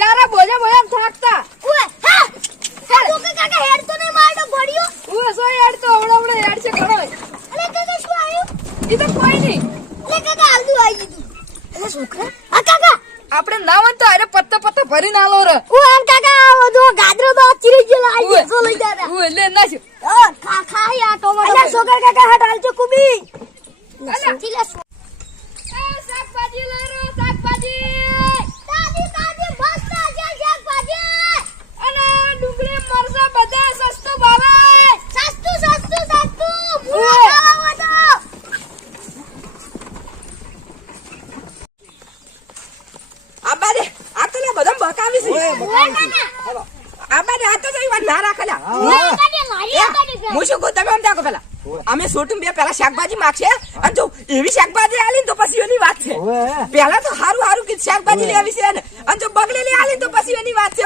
ચારા બોલે બોલે થાકતા ઓય હા કોકે કાકા હેડ તો નહીં મારતો ગોળીઓ ઓય સો યાર તો હમણાં યાર છે ખરો અલે કાકા શું આયું ઈ તો કોઈ નહીં અલે કાકા હાલતું આવી ગયું અલે છોકરા આ કાકા આપણે નાવન તો અરે પત્તા ભરીને આલો રે ઓ આમ કાકા વધુ ગાજરો તો ચીરી ગયેલો આવી ગયો લઈ જા ઓય લે નાખ ખા યા ટોમેટો અલે છોકરા કાકા હાથ હાલજો કુબી અલે ચીલા શાકભાજી લે રે શાકભાજી તાજી મસ્ત છે શાકભાજી અને ડુંગળી મરસા બધા સસ્તું ભાવે સસ્તું પૂરા ખાવા તો આબારે આ તો લે બધા બકાવી છે કાકા આબારે આ તો જઈ વાત ના રાખલા કાકા મારી કાકા હું શું કહું તમે આમ તાકો પેલા અમે સોટું બે પેલા શાકભાજી માગશે અને જો એવી શાકભાજી આલી તો પછી એની વાત છે પેલા તો હારું કે શાકભાજી લેવી છે ને અને જો બગડેલી આલી તો પછી એની વાત છે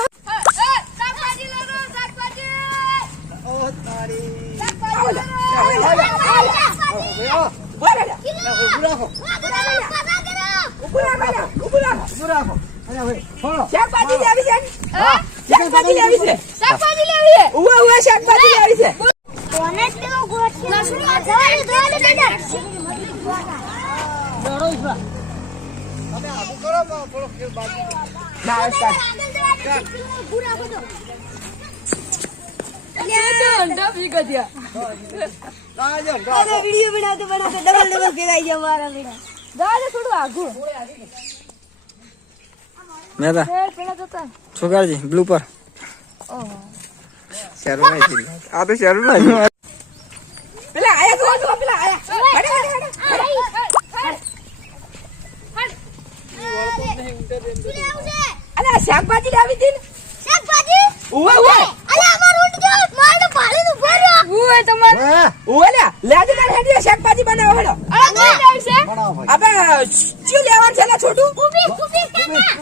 શાકભાજી લે રે શાકભાજી ઓ તારી બોલે અરે હવે ફોડો શાકભાજી લેવી છે હા શાકભાજી લેવી છે શાકભાજી લેવી છે ઉવા શાકભાજી લેવી છે કોને તેનો ગોટ છે લસણ જવાની દોડે બેટા દોડો ઈશ્વર તમે આબુ કરો તો થોડો ખેલ બાજુ ના સ્ટાર્ટ પૂરા બધો અંડા પી ગયા રાજો અરે વિડિયો બનાવતો ડબલ ફેરાઈ ગયા મારા બેટા દાદા થોડું આગું મેદા પેલા જતા છોકરાજી બ્લુ પર ઓહો શેરુ નહીં આ તો શેરુ નહીં પેલા આયા જો પેલા આયા અલે શાકભાજી લાવી હતી શાકભાજી ઉવા અલે અમાર ઊંટ ગયો મારનો પાણી નું ભર્યો ઉવા તમારે ઉવા લે લેજો ને હેડી શાકભાજી બનાવો હેડો આ કઈ ટાઈમ છે બનાવો ભાઈ અબે ચી લેવાનું છે ને છોટું કુબી કાકા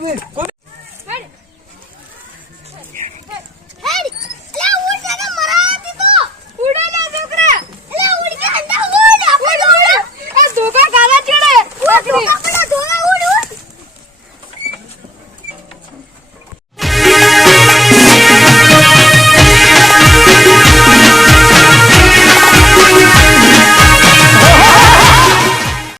હેડ લે ઊંટ કાકા મરાતી તો ઉડે લે છોકરા લે ઊંટ કે અંડા ઊંટ આપણે આ ધોકા કાલા ચડે ઊંટ